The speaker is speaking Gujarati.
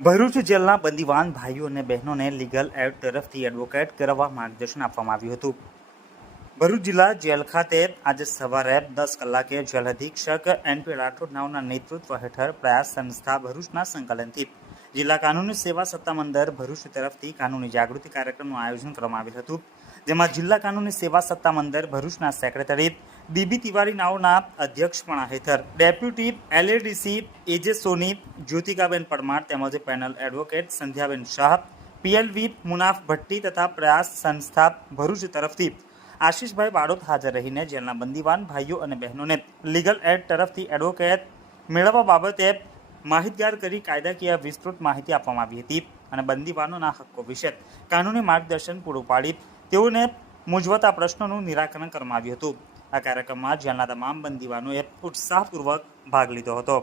ભરૂચ જેલના બંદીવાન ભાઈઓ અને બહેનોને લીગલ એડ તરફથી એડવોકેટ કરવા માર્ગદર્શન આપવામાં આવ્યું હતું. ભરૂચ જિલ્લા જેલ ખાતે આજે સવારે દસ કલાકે જેલ અધિક્ષક એનપી રાઠોડ નાવના નેતૃત્વ હેઠળ પ્રયાસ સંસ્થા ભરૂચના સંકલનથી જિલ્લા કાનૂની સેવા સત્તામંડળ ભરૂચ તરફથી કાનૂની જાગૃતિ કાર્યક્રમનું આયોજન કરવામાં આવ્યું હતું. જેમાં જિલ્લા કાનૂની સેવા સત્તામંડળ ભરૂચના સેક્રેટરી બીબી તિવારી નાઓના અધ્યક્ષપણા હેઠળ deputy LADC A J Soni, જ્યોતિકાબેન Parmar તેમજ panel advocate સંધ્યાબેન Shah, PLV Munaf Bhatti તથા પ્રયાસ સંસ્થા ભરૂચ તરફથી આશીષભાઈ બાળોત હાજર રહીને જેલના બંદીવાન ભાઈઓ અને બહેનોને લીગલ એડ તરફથી એડવોકેટ મેળવવા બાબતે માહિતગાર કરી કાયદાકીય વિસ્તૃત માહિતી આપવામાં આવી હતી અને બંદીવાનોના હક્કો વિશે કાનૂની માર્ગદર્શન પૂરું પાડી તેઓને મૂંઝવતા પ્રશ્નોનું નિરાકરણ કરવામાં આવ્યું હતું. આ કાર્યક્રમમાં જેલના તમામ બંદીવાનોએ ઉત્સાહપૂર્વક ભાગ લીધો હતો.